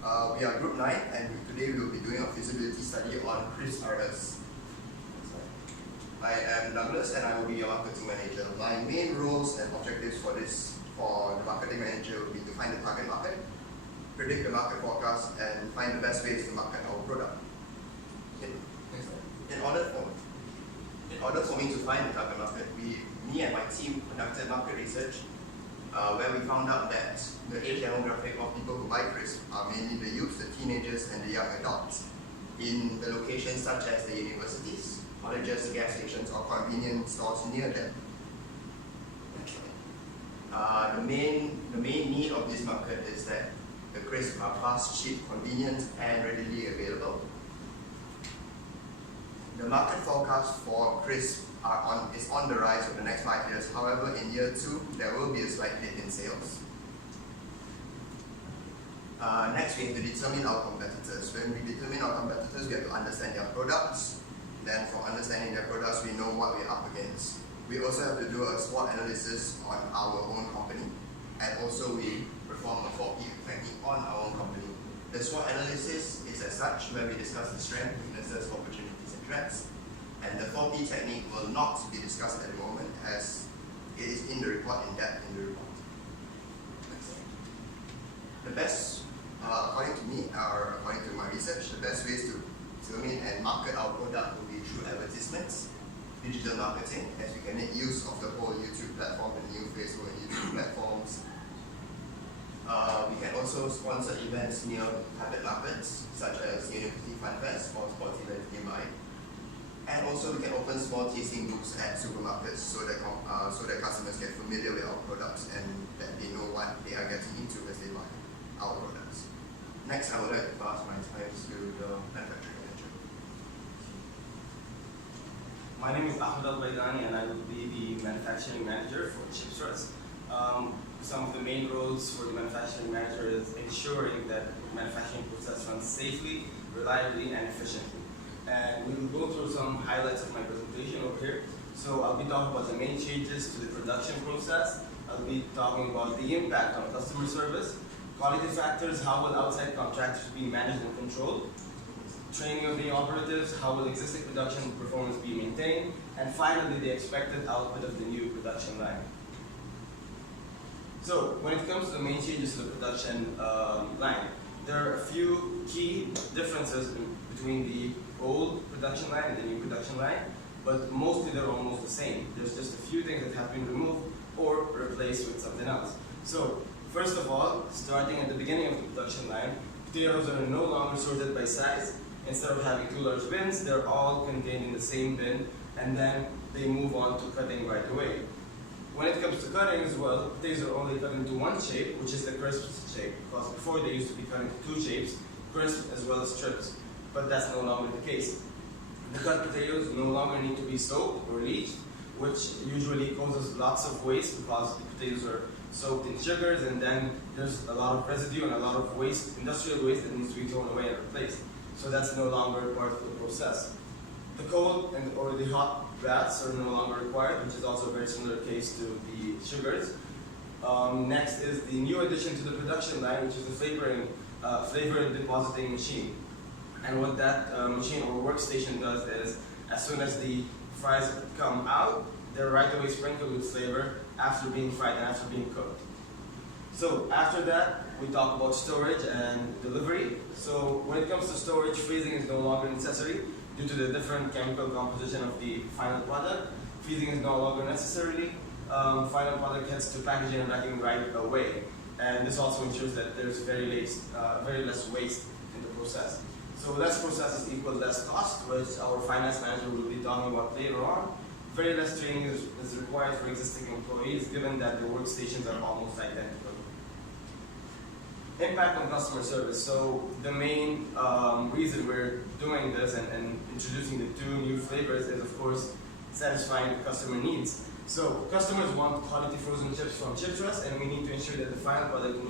We are Group 9, and today we will be doing a feasibility study on crisp RS. I am Douglas, and I will be your marketing manager. My main roles and objectives for the marketing manager will be to find the target market, predict the market forecast, and find the best ways to market our product. In order for me to find the target market, me and my team conducted market research where we found out that the age demographic of people who buy crisp are mainly the youth, the teenagers, and the young adults in the locations such as the universities, colleges, gas stations, or convenience stores near them. The main need of this market is that the crisps are fast, cheap, convenient, and readily available. The market forecast for crisp is on the rise for the next 5 years. However, in year 2, there will be a slight dip in sales. Next, we have to determine our competitors. When we determine our competitors, we have to understand their products. Then, for understanding their products, we know what we're up against. We also have to do a SWOT analysis on our own company, and also we perform a 4P technique on our own company. The SWOT analysis is as such, where we discuss the strengths, weaknesses, opportunities, and threats. And the 4P technique will not be discussed at the moment, as it is in the report, in depth in the report. The best, according to me, or according to my research, the best ways to determine and market our product will be through advertisements, digital marketing, as we can make use of the whole YouTube platform and new Facebook and YouTube platforms. We can also sponsor events near target markets, such as University Fun Fest or sports events nearby. And also, we can open small tasting booths at supermarkets so that customers get familiar with our products and that they know what they are getting into as they buy our products. Next, I would like to pass my time to the manufacturing manager. My name is Ahmed Al-Baydani, and I will be the manufacturing manager for Chipsrus. Some of the main roles for the manufacturing manager is ensuring that the manufacturing process runs safely, reliably, and efficiently. And we will go through some highlights of my presentation over here. So I'll be talking about the main changes to the production process. I'll be talking about the impact on customer service, quality factors, how will outside contractors be managed and controlled, training of the operatives, how will existing production performance be maintained, and finally the expected output of the new production line. So when it comes to the main changes to the production line, there are a few key differences between the old production line and the new production line, but mostly they're almost the same. There's just a few things that have been removed or replaced with something else. So first of all, starting at the beginning of the production line, potatoes are no longer sorted by size. Instead of having 2 large bins, they're all contained in the same bin, and then they move on to cutting right away. When it comes to cutting as well, potatoes are only cut into one shape, which is the crisp shape, because before they used to be cut into 2 shapes, crisp as well as strips. But that's no longer the case. The cut potatoes no longer need to be soaked or leached, which usually causes lots of waste because the potatoes are soaked in sugars, and then there's a lot of residue and a lot of waste, industrial waste, that needs to be thrown away and replaced. So that's no longer part of the process. The cold or the hot baths are no longer required, which is also a very similar case to the sugars. Next is the new addition to the production line, which is the flavor and depositing machine. And what that machine or workstation does is, as soon as the fries come out, they're right away sprinkled with flavor after being fried and after being cooked. So after that, we talk about storage and delivery. So when it comes to storage, freezing is no longer necessary due to the different chemical composition of the final product. Freezing is no longer necessary. Final product heads to packaging and racking right away. And this also ensures that there's very less waste in the process. So less process is equal to less cost, which our finance manager will be talking about later on. Very less training is required for existing employees, given that the workstations are almost identical. Impact on customer service. So the main reason we're doing this and introducing the 2 new flavors is, of course, satisfying the customer needs. So customers want quality frozen chips from Chipsrus, and we need to ensure that the final product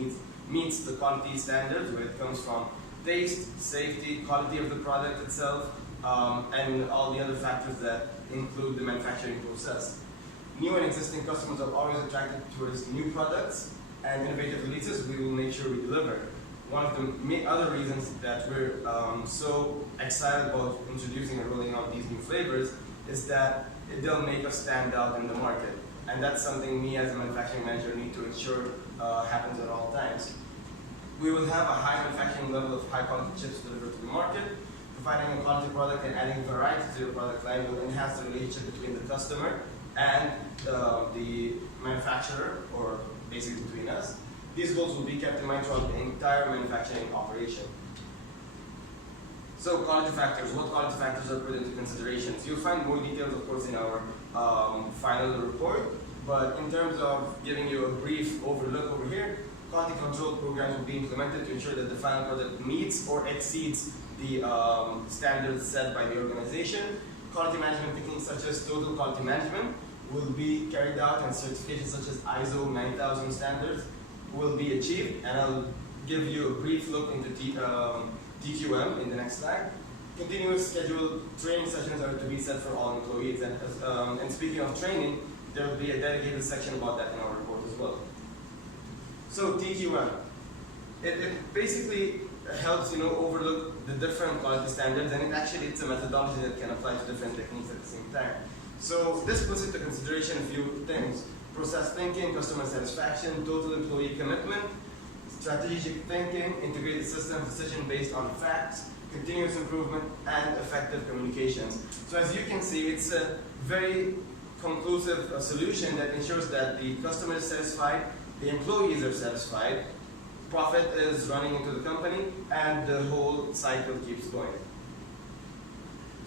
meets the quality standards when it comes from taste, safety, quality of the product itself, and all the other factors that include the manufacturing process. New and existing customers are always attracted towards new products and innovative releases. We will make sure we deliver. one of the other reasons that we're so excited about introducing and rolling out these new flavors is that they'll make us stand out in the market. And that's something me as a manufacturing manager need to ensure happens at all times. We will have a high manufacturing level of high quality chips delivered to the market. Providing a quality product and adding variety to the product line will enhance the relationship between the customer and the manufacturer, or basically between us. These goals will be kept in mind throughout the entire manufacturing operation. So quality factors, what quality factors are put into considerations? You'll find more details, of course, in our final report, but in terms of giving you a brief overlook over here, quality control programs will be implemented to ensure that the final product meets or exceeds the standards set by the organization. Quality management techniques such as total quality management will be carried out, and certifications such as ISO 9000 standards will be achieved, and I'll give you a brief look into TQM in the next slide. Continuous scheduled training sessions are to be set for all employees, and speaking of training, there will be a dedicated section about that in our report as well. So TQM, it basically helps overlook the different quality standards, and it's a methodology that can apply to different techniques at the same time. So this puts into consideration a few things: process thinking, customer satisfaction, total employee commitment, strategic thinking, integrated systems, decision based on facts, continuous improvement, and effective communications. So as you can see, it's a very conclusive solution that ensures that the customer is satisfied, the employees are satisfied, profit is running into the company, and the whole cycle keeps going.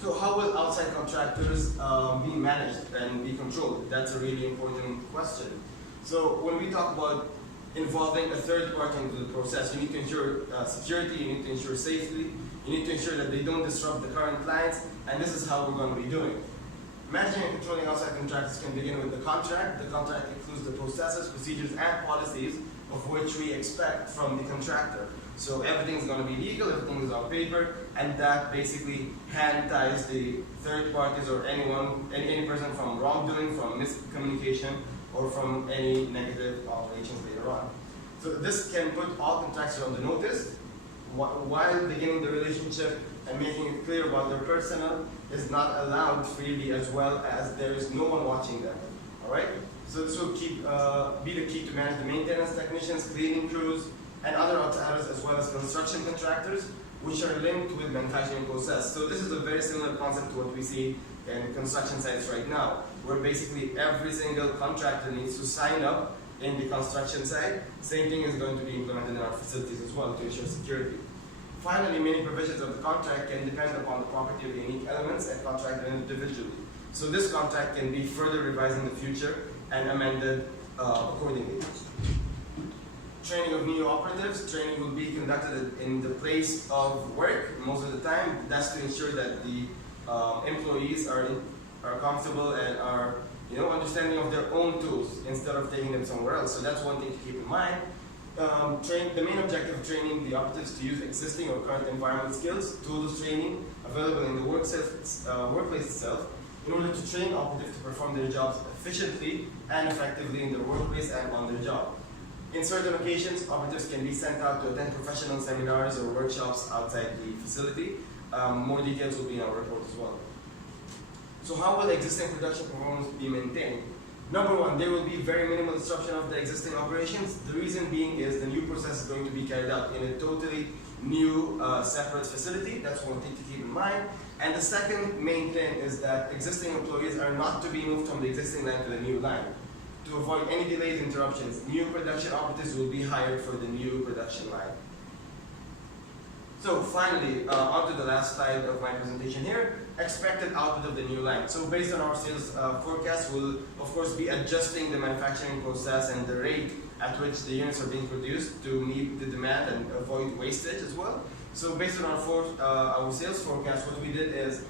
So how will outside contractors be managed and be controlled? That's a really important question. So when we talk about involving a third party into the process, you need to ensure security, you need to ensure safety, you need to ensure that they don't disrupt the current clients, and this is how we're going to be doing. Managing and controlling outside contractors can begin with the contract. The contract includes the processes, procedures, and policies of which we expect from the contractor. So everything's going to be legal, everything is on paper, and that basically hand ties the third parties or any person from wrongdoing, from miscommunication, or from any negative operations later on. So this can put all contractors on the notice while beginning the relationship, and making it clear about their personnel is not allowed freely, as well as there is no one watching them. All right. So this will be the key to manage the maintenance technicians, cleaning crews, and other outsiders, as well as construction contractors, which are linked with manufacturing process. So this is a very similar concept to what we see in construction sites right now, where basically every single contractor needs to sign up in the construction site. Same thing is going to be implemented in our facilities as well to ensure security. Finally, many provisions of the contract can depend upon the property of the unique elements and contracted individually. So this contract can be further revised in the future and amended accordingly. Training of new operatives. Training will be conducted in the place of work most of the time. That's to ensure that the employees are comfortable and are understanding of their own tools instead of taking them somewhere else. So that's one thing to keep in mind. The main objective of training the operatives to use existing or current environment skills, tools training available in the workplace itself, in order to train operatives to perform their jobs efficiently and effectively in their workplace and on their job. In certain occasions, operatives can be sent out to attend professional seminars or workshops outside the facility. More details will be in our report as well. So how will existing production performance be maintained? Number one, there will be very minimal disruption of the existing operations. The reason being is the new process is going to be carried out in a totally new separate facility. That's one thing to keep in mind. And the second main thing is that existing employees are not to be moved from the existing line to the new line. To avoid any delays, interruptions, new production operatives will be hired for the new production line. So finally, on to the last slide of my presentation here, expected output of the new line. So based on our sales forecast, we'll of course be adjusting the manufacturing process and the rate at which the units are being produced to meet the demand and avoid wastage as well. So based on our sales forecast, what we did is,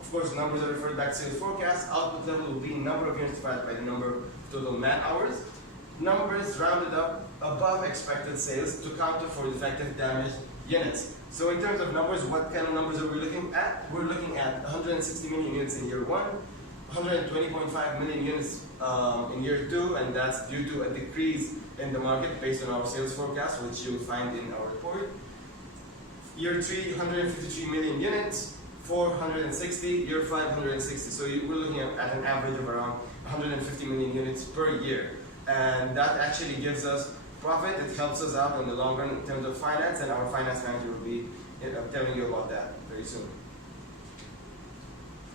of course, numbers are referred back to sales forecast. Output level will be number of units divided by the number of total man hours. Numbers rounded up above expected sales to counter for defective, damaged units. So in terms of numbers, what kind of numbers are we looking at? We're looking at 160 million units in year one, 120.5 million units in year two, and that's due to a decrease in the market based on our sales forecast, which you'll find in our report. Year 3, 153 million units, 460, year 5, 160. So we're looking at an average of around 150 million units per year. And that actually gives us profit. It helps us out in the long run in terms of finance, and our finance manager will be telling you about that very soon.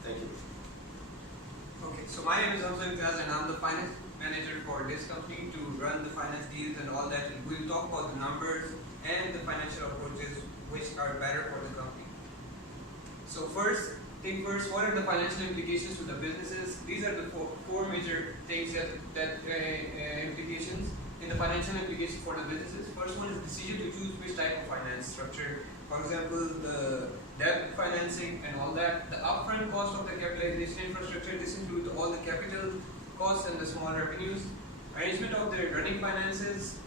Thank you. Okay, so my name is Hamza Imtiaz and I'm the finance manager for this company to run the finance deals and all that. And we'll talk about the numbers and the financial approaches which are better for the company. So first, what are the financial implications to the businesses? These are the four major things implications in the financial implications for the businesses. First one is decision to choose which type of finance structure. For example, the debt financing and all that. The upfront cost of the capitalization infrastructure. This includes all the capital costs and the small revenues. Arrangement of the running finances,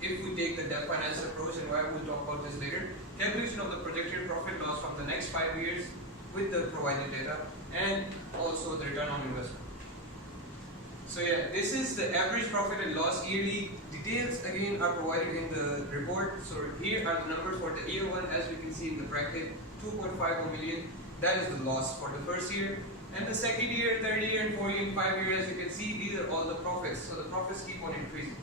if we take the debt finance approach, and why we'll talk about this later. Calculation of the projected profit loss from the next 5 years with the provided data, and also the return on investment. So yeah, this is the average profit and loss yearly. Details again are provided in the report. So here are the numbers for the year 1, as we can see in the bracket, 2.51 million. That is the loss for the first year. And the second year, third year, and 4 year, and 5 year, as you can see, these are all the profits. So the profits keep on increasing.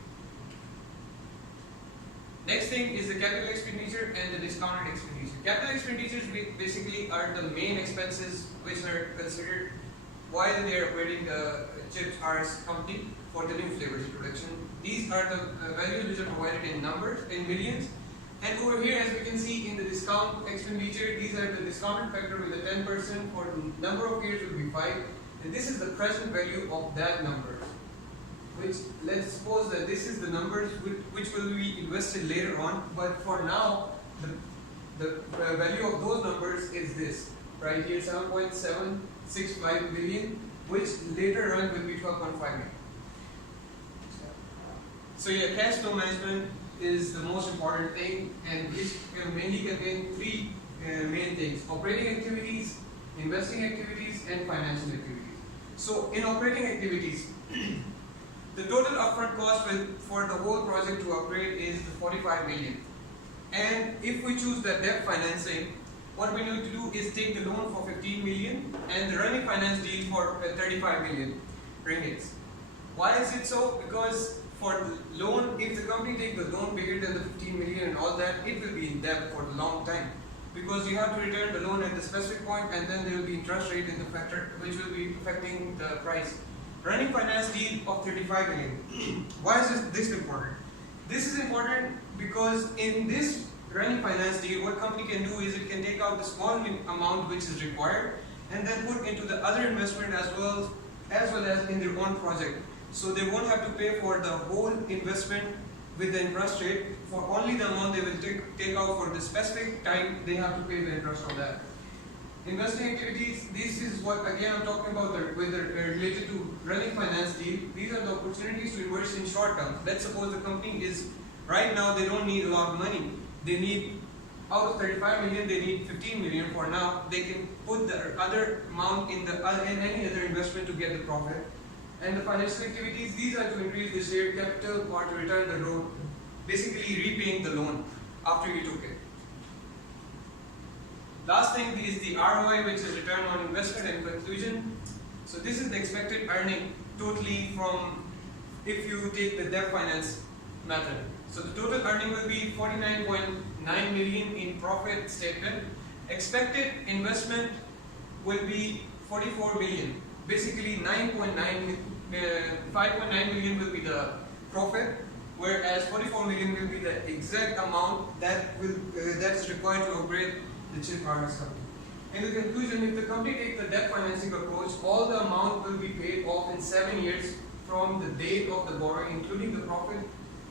Next thing is the capital expenditure and the discounted expenditure. Capital expenditures basically are the main expenses which are considered while they are operating the chips RS company for the new flavors production. These are the values which are provided in numbers, in millions. And over here, as we can see in the discount expenditure, these are the discounted factor with the 10% for the number of years will be 5. And this is the present value of that number. Which, let's suppose that this is the numbers which will be invested later on, but for now, the value of those numbers is this, right here, 7.765 billion, which later on will be 12.5 million. So yeah, cash flow management is the most important thing, and which mainly contain 3 main things: operating activities, investing activities, and financial activities. So in operating activities, the total upfront cost for the whole project to upgrade is 45 million. And if we choose the debt financing, what we need to do is take the loan for 15 million and the running finance deal for 35 million ringgits. Why is it so? Because for the loan, if the company takes the loan bigger than the 15 million and all that, it will be in debt for a long time. Because you have to return the loan at the specific point, and then there will be interest rate in the factor which will be affecting the price. Running finance deal of 35 million. Why is this important? This is important because in this running finance deal, what company can do is it can take out the small amount which is required and then put into the other investment as well as in their own project. So they won't have to pay for the whole investment with the interest rate. For only the amount they will take out for the specific time, they have to pay the interest on that. Investing activities, this is what again I'm talking about related to running finance deal. These are the opportunities to invest in short term. Let's suppose the company is, right now they don't need a lot of money. They need, out of 35 million, they need 15 million for now. They can put the other amount in any other investment to get the profit. And the financial activities, these are to increase the share capital or to return the loan, basically repaying the loan after you took it. Last thing is the ROI, which is return on investment and conclusion. So this is the expected earning totally from if you take the debt finance method. So the total earning will be 49.9 million in profit statement. Expected investment will be 44 million. Basically 5.9 million will be the profit, whereas 44 million will be the exact amount that is required to upgrade the chip RS company. In the conclusion, if the company takes the debt financing approach, all the amount will be paid off in 7 years from the date of the borrowing, including the profit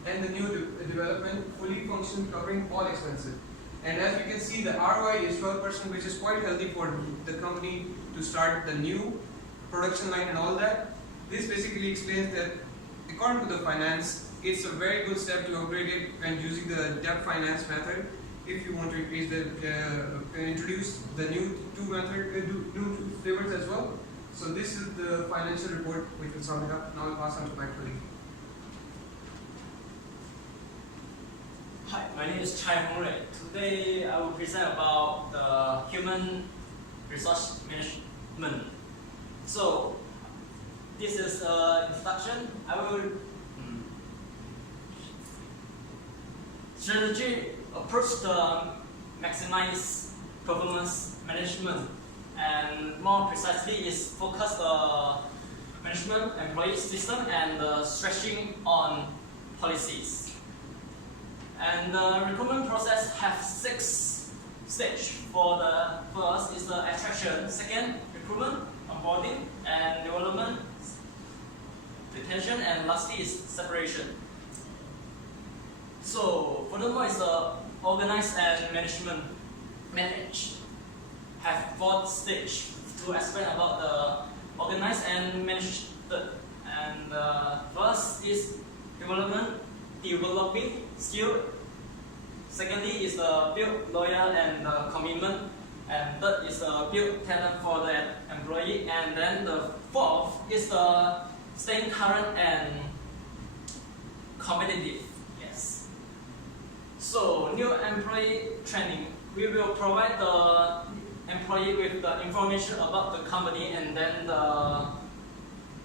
and the new development, fully function covering all expenses. And as you can see, the ROI is 12%, which is quite healthy for the company to start the new production line and all that. This basically explains that according to the finance, it's a very good step to upgrade it and using the debt finance method if you want to increase introduce the new two flavors as well. So this is the financial report which will sum it up. Now I'll pass on to my colleague. Hi, my name is Chai Hong Rui. Today I will present about the human resource management. So, this is an introduction. I will strategy approach to maximize performance management, and more precisely is focus the management employee system and stretching on policies. And the recruitment process have 6 stages. For the first is the attraction, second recruitment, onboarding and development, retention, and lastly is separation. So furthermore is the organize and manage. Have 4 stages to explain about the organize and manage. And first is developing skill. Secondly is the build loyal and commitment. And third is the build talent for the employee. And then the fourth is the staying current and competitive. Yes. So new employee training. We will provide the employee with the information about the company and then the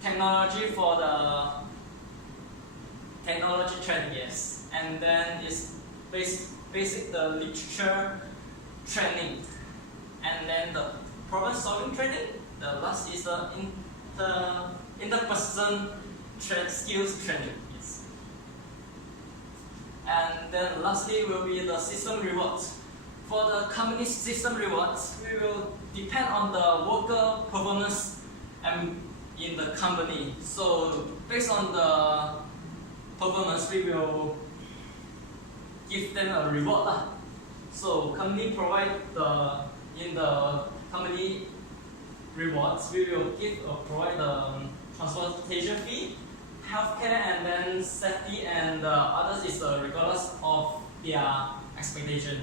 technology for the technology training, yes. And then is basic the literature training. And then the problem solving training. The last is the interperson skills training. Yes. And then lastly will be the system rewards. For the company system rewards, we will depend on the worker performance in the company. So based on the performance, we will give them a reward lah. So company provide in the company rewards, we will provide the transportation fee, healthcare, and then safety, and others is regardless of their expectation.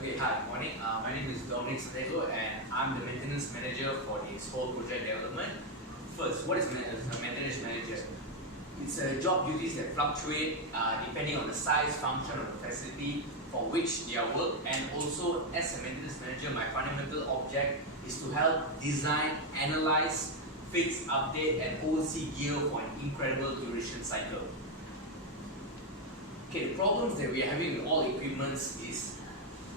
Okay, hi, morning. My name is Dominic Sadego and I'm the maintenance manager for this whole project development. First, what is a maintenance manager? It's job duties that fluctuate depending on the size, function of the facility for which they are worked, and also as a maintenance manager, my fundamental object is to help design, analyze, fix, update, and oversee gear for an incredible duration cycle. Okay, the problems that we are having with all equipments is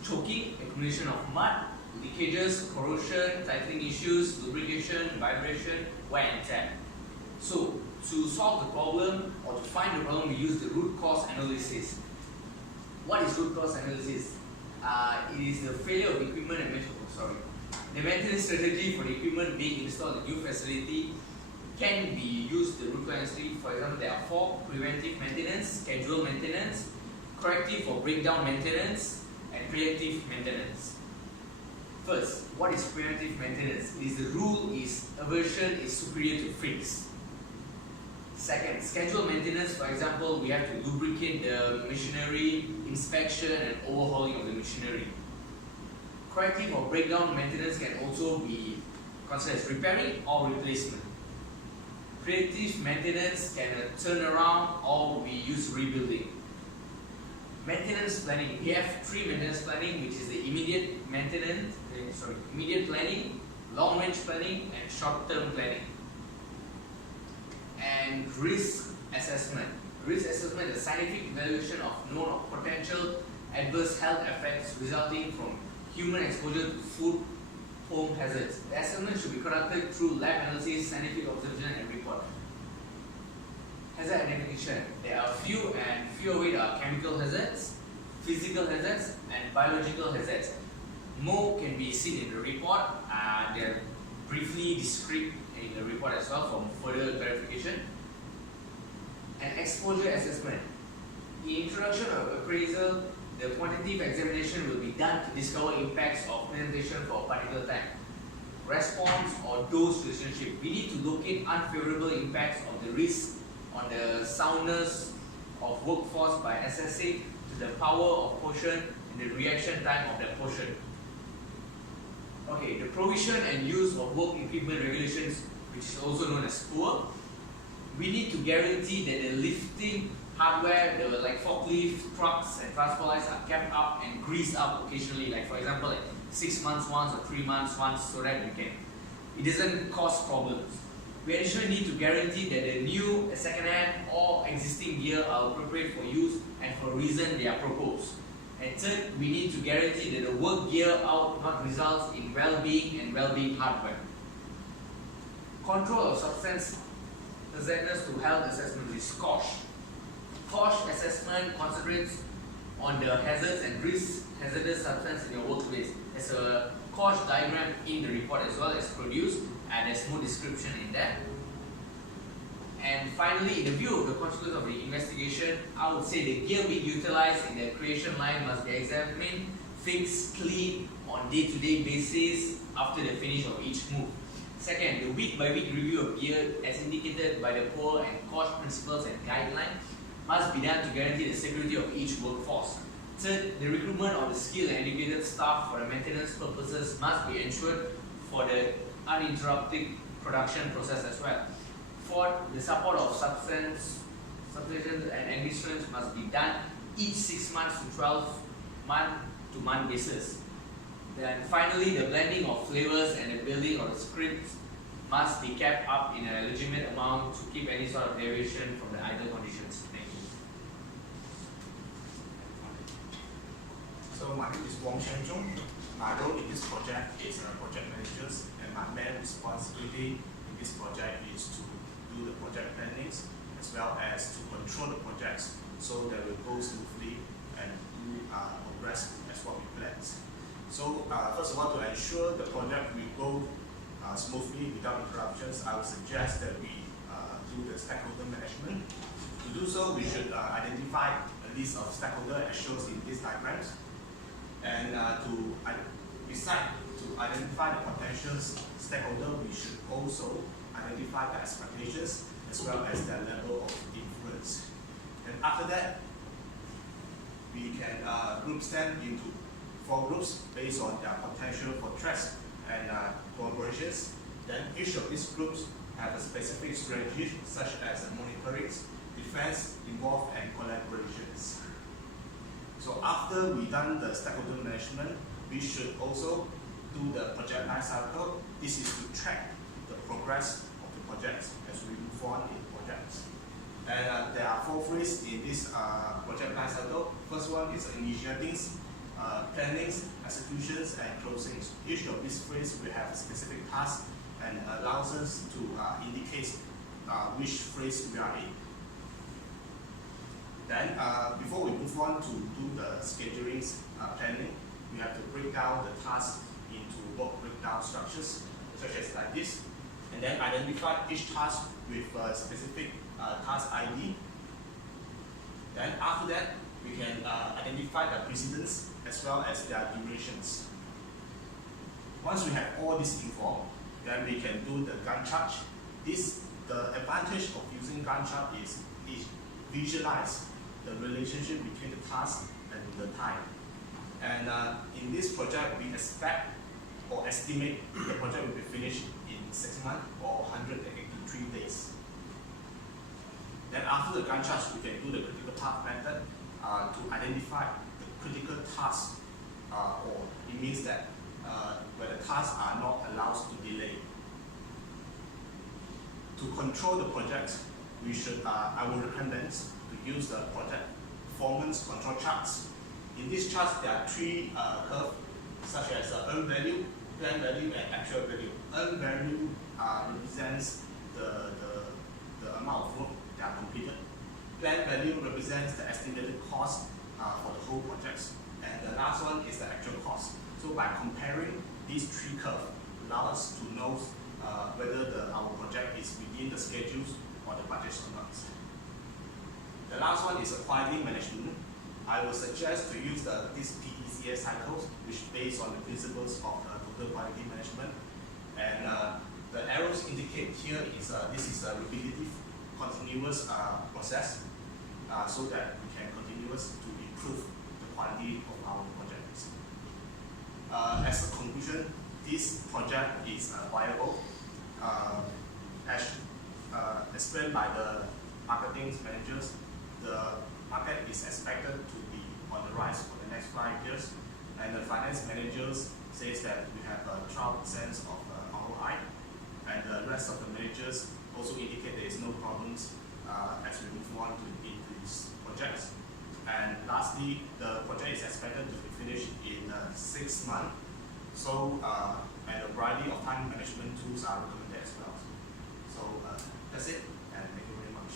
choking, accumulation of mud, leakages, corrosion, tightening issues, lubrication, vibration, wear and tear. So, to solve the problem or to find the problem, we use the root cause analysis. What is root cause analysis? It is the failure of equipment and the maintenance strategy for the equipment being installed in a new facility can be used the root cause analysis. For example, there are 4: preventive maintenance, scheduled maintenance, corrective or breakdown maintenance, and preemptive maintenance. First, what is preventive maintenance? It is the rule is aversion is superior to fix. Second, scheduled maintenance. For example, we have to lubricate the machinery, inspection and overhauling of the machinery. Corrective or breakdown maintenance can also be considered as repairing or replacement. Preemptive maintenance can turn around or we use rebuilding. Maintenance planning. We have 3 maintenance planning, which is the immediate planning, long range planning, and short term planning. And risk assessment. Risk assessment is a scientific evaluation of known or potential adverse health effects resulting from human exposure to food, home hazards. The assessment should be conducted through lab analysis, scientific observation, and report. Hazard identification. There are few of it are chemical hazards, physical hazards, and biological hazards. More can be seen in the report. They are briefly described in the report as well for further clarification. And exposure assessment. In introduction of appraisal, the quantitative examination will be done to discover impacts of presentation for a particular time. Response or dose relationship. We need to locate unfavorable impacts of the risk on the soundness of workforce by assessing to the power of portion and the reaction time of that portion. Okay, the provision and use of work equipment regulations, which is also known as POER, we need to guarantee that the lifting hardware, the like forklift, trucks and transport lines are kept up and greased up occasionally, like for example like 6 months once or 3 months once, so that it doesn't cause problems. We additionally need to guarantee that the new, second-hand or existing gear are appropriate for use and for a reason they are proposed. And third, we need to guarantee that the work gear output results in well-being and well-being hardware. Control of substance hazardous to health assessment is COSH. COSH assessment concentrates on the hazards and risks hazardous substance in your workplace. There's a COSH diagram in the report as well as produced, and there's more description in that. And finally, in the view of the consequence of the investigation, I would say the gear being utilized in the creation line must be examined, fixed, cleaned on day-to-day basis after the finish of each move. Second, the week-by-week review of gear as indicated by the POER and COSH principles and guidelines must be done to guarantee the security of each workforce. Third, the recruitment of the skilled and educated staff for the maintenance purposes must be ensured for the uninterrupted production process as well. Fourth, the support of substances and administrations must be done each 6 months to 12 month-to-month basis. Then finally, the blending of flavors and the building of the scripts must be kept up in a legitimate amount to keep any sort of deviation from the ideal conditions. Thank you. So my name is Wong Chen Zhong. My role in this project is a project manager, and my main responsibility in this project is to do the project plannings as well as to control the projects so that we go smoothly and do progress as what we planned. So first of all, to ensure the project will go smoothly without interruptions, I would suggest that we do the stakeholder management. To do so, we should identify a list of stakeholders as shown in these diagrams, and besides to identify the potential stakeholder, we should also identify the expectations as well as their level of influence. And after that, we can group them into 4 groups based on their potential for trust and collaborations. Then each of these groups have a specific strategy such as monitoring, defense, involve, and collaborations. So after we done the stakeholder management, we should also do the project life cycle. This is to track the progress of the project as we move on in projects. And there are 4 phases in this project life cycle. First one is initiating, plannings, executions, and closings. Each of these phases will have a specific task and allows us to indicate which phase we are in. Then, before we move on to do the scheduling planning, we have to break down the tasks into work breakdown structures, such as like this, and then identify each task with a specific task ID. Then after that, we can identify the precedence as well as their durations. Once we have all this informed, then we can do the Gantt chart. The advantage of using Gantt chart is visualize the relationship between the task and the time. And in this project, we expect or estimate the project will be finished in 6 months or 183 days. Then after the Gantt chart, we can do the critical path method to identify the critical tasks, or it means that where the tasks are not allowed to delay. To control the project, we should, I would recommend to use the project performance control charts. In these charts, there are 3 curves, such as earned value, planned value, and actual value. Earned value represents the amount of work that are completed. Planned value represents the estimated cost for the whole project. And the last one is the actual cost. So by comparing these 3 curves, allow us to know whether our project is within the schedules or the budget or not. The last one is quality management. I would suggest to use this PECS cycles, which is based on the principles of total quality management. And the arrows indicate here is this is a repetitive, continuous process, so that we can continuous to improve the quality of our projects. As a conclusion, this project is viable. As explained by the marketing managers, the market is expected to be on the rise for the next 5 years, and the finance managers says that we have a 12% of ROI, and the rest of the managers also indicate there is no problems as we move on to these projects. And lastly, the project is expected to be finished in 6 months. So, and a variety of time management tools are recommended as well. So that's it, and thank you very much.